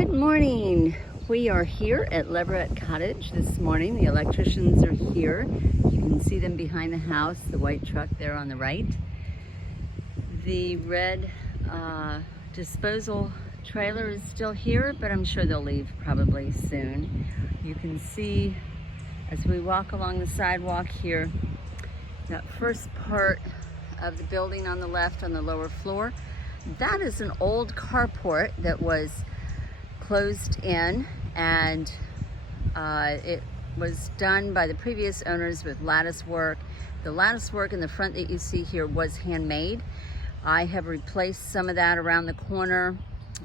Good morning. We are here at Leverette Cottage this morning. The electricians are here. You can see them behind the house, the white truck there on the right. The red disposal trailer is still here, but I'm sure they'll leave probably soon. You can see as we walk along the sidewalk here, that first part of the building on the left on the lower floor, that is an old carport that was closed in, and it was done by the previous owners with lattice work. The lattice work in the front that you see here was handmade. I have replaced some of that around the corner.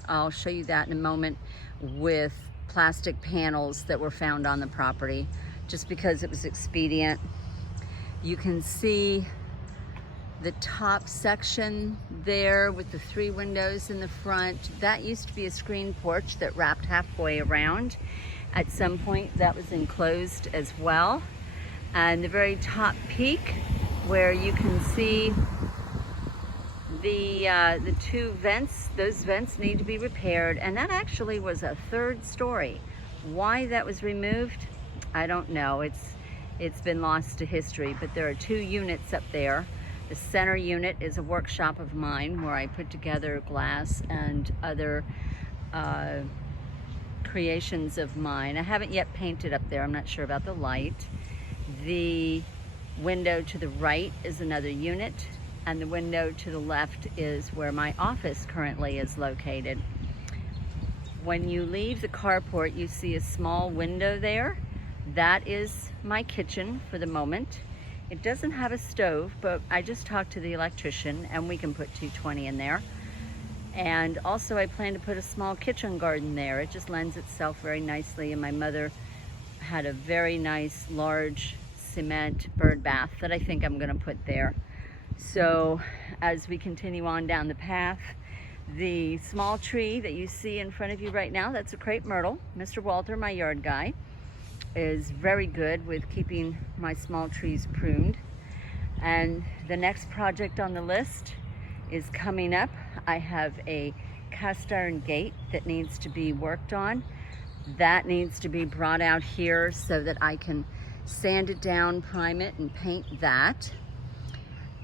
I'll show you that in a moment, with plastic panels that were found on the property just because it was expedient. You can see the top section there with the 3 windows in the front. That used to be a screen porch that wrapped halfway around. At some point that was enclosed as well. And the very top peak where you can see the 2 vents, those vents need to be repaired, and that actually was a 3rd story. Why that was removed, I don't know. It's been lost to history, but there are 2 units up there. The center unit is a workshop of mine where I put together glass and other creations of mine. I haven't yet painted up there. I'm not sure about the light. The window to the right is another unit, and the window to the left is where my office currently is located. When you leave the carport, you see a small window there. That is my kitchen for the moment. It doesn't have a stove, but I just talked to the electrician and we can put 220 in there. And also I plan to put a small kitchen garden there. It just lends itself very nicely, and my mother had a very nice large cement bird bath that I think I'm gonna put there. So as we continue on down the path, the small tree that you see in front of you right now, that's a crepe myrtle. Mr. Walter, my yard guy, is very good with keeping my small trees pruned. And the next project on the list is coming up. I have a cast iron gate that needs to be worked on. That needs to be brought out here so that I can sand it down, prime it, and paint that.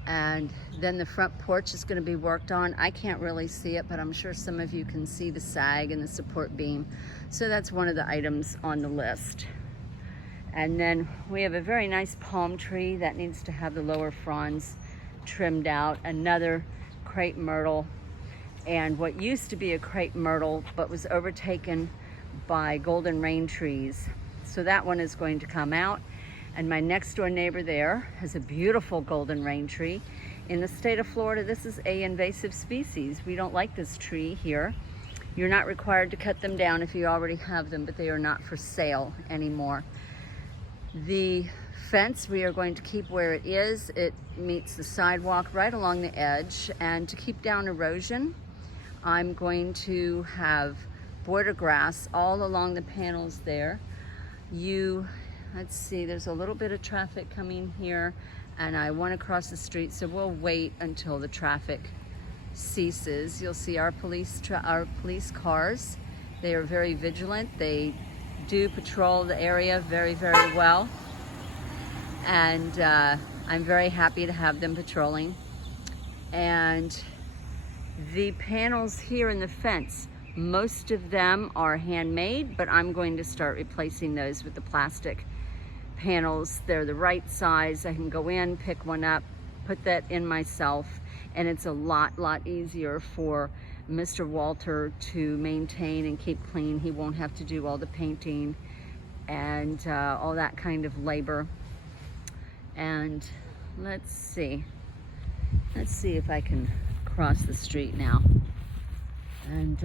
And then the front porch is going to be worked on. I can't really see it, but I'm sure some of you can see the sag and the support beam. So that's one of the items on the list. And then we have a very nice palm tree that needs to have the lower fronds trimmed out. Another crepe myrtle, and what used to be a crepe myrtle but was overtaken by golden rain trees. So that one is going to come out. And my next door neighbor there has a beautiful golden rain tree. In the state of Florida, this is an invasive species. We don't like this tree here. You're not required to cut them down if you already have them, but they are not for sale anymore. The fence we are going to keep where it is. It meets the sidewalk right along the edge, and to keep down erosion, I'm going to have border grass all along the panels there. Let's see, there's a little bit of traffic coming here, and I want to cross the street, so we'll wait until the traffic ceases. You'll see our police cars. They are very vigilant. They do patrol the area very, very well, and I'm very happy to have them patrolling. And the panels here in the fence, most of them are handmade, but I'm going to start replacing those with the plastic panels. They're the right size. I can go in, pick one up, put that in myself, and it's a lot easier for Mr. Walter to maintain and keep clean. He won't have to do all the painting and all that kind of labor. And let's see if I can cross the street now. And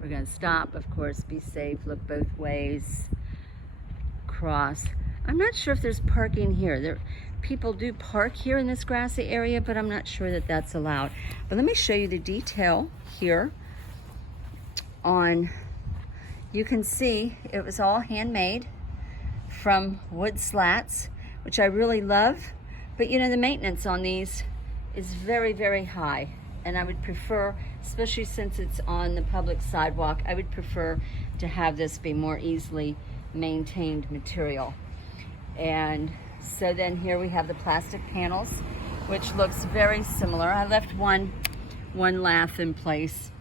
we're gonna stop, of course, be safe, look both ways, cross. I'm not sure if there's parking here. People do park here in this grassy area, but I'm not sure that that's allowed. But let me show you the detail here on, you can see it was all handmade from wood slats, which I really love. But you know, the maintenance on these is very, very high. and I would prefer, especially since it's on the public sidewalk, I would prefer to have this be more easily maintained material. And so then here we have the plastic panels, which looks very similar. I left one lath in place.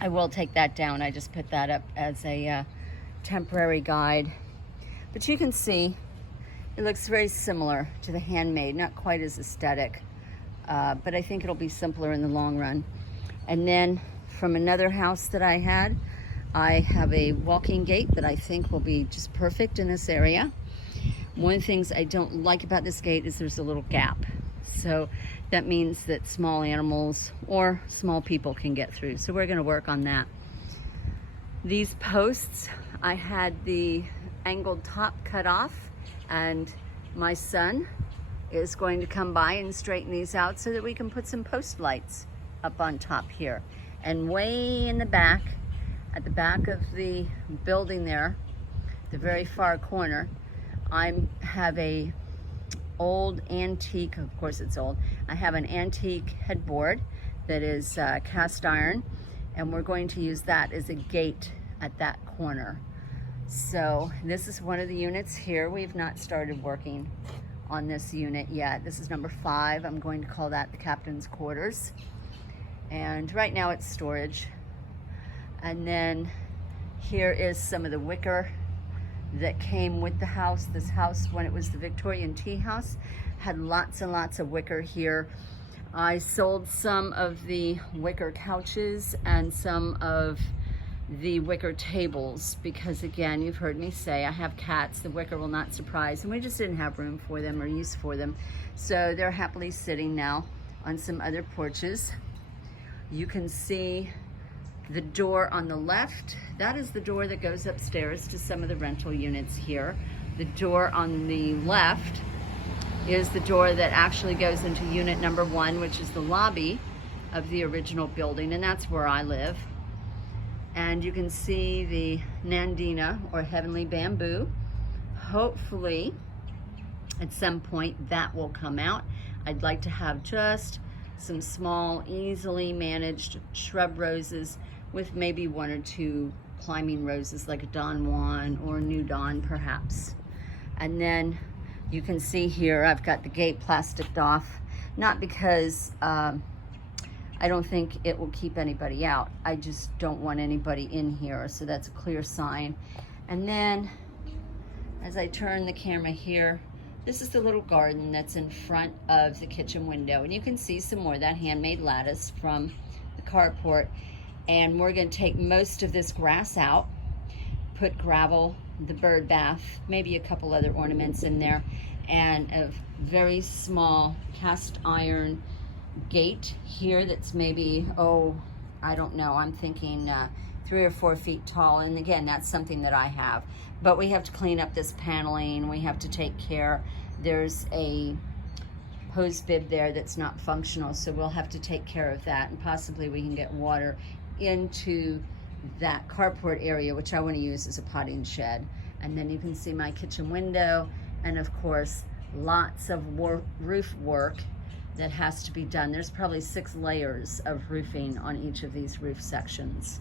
I will take that down. I just put that up as a temporary guide. But you can see it looks very similar to the handmade, not quite as aesthetic, but I think it'll be simpler in the long run. And then from another house that I had, I have a walking gate that I think will be just perfect in this area. One of the things I don't like about this gate is there's a little gap. So that means that small animals or small people can get through. So we're gonna work on that. These posts, I had the angled top cut off, and my son is going to come by and straighten these out so that we can put some post lights up on top here. And way in the back, at the back of the building there, the very far corner, I have a old antique, of course it's old, I have an antique headboard that is cast iron, and we're going to use that as a gate at that corner. So this is one of the units here. We've not started working on this unit yet. This is number 5. I'm going to call that the captain's quarters. And right now it's storage. And then here is some of the wicker that came with the house. This house, when it was the Victorian tea house, had lots and lots of wicker here. I sold some of the wicker couches and some of the wicker tables because, again, you've heard me say I have cats. The wicker will not surprise, and we just didn't have room for them or use for them. So they're happily sitting now on some other porches. You can see the door on the left. That is the door that goes upstairs to some of the rental units here. The door on the left is the door that actually goes into unit number 1, which is the lobby of the original building, and that's where I live. And you can see the Nandina, or heavenly bamboo. Hopefully at some point that will come out. I'd like to have just some small, easily managed shrub roses with maybe 1 or 2 climbing roses, like a Don Juan or a New Dawn perhaps. And then you can see here I've got the gate plasticed off, not because I don't think it will keep anybody out. I just don't want anybody in here, so that's a clear sign. And then as I turn the camera here, this is the little garden that's in front of the kitchen window, and you can see some more of that handmade lattice from the carport. And we're going to take most of this grass out, put gravel, the bird bath, maybe a couple other ornaments in there, and a very small cast iron gate here that's maybe, oh, I don't know, I'm thinking 3 or 4 feet tall. And again, that's something that I have, but we have to clean up this paneling. We have to take care. There's a hose bib there that's not functional, so we'll have to take care of that, and possibly we can get water into that carport area, which I want to use as a potting shed. And then you can see my kitchen window, and of course lots of roof work that has to be done. There's probably 6 layers of roofing on each of these roof sections.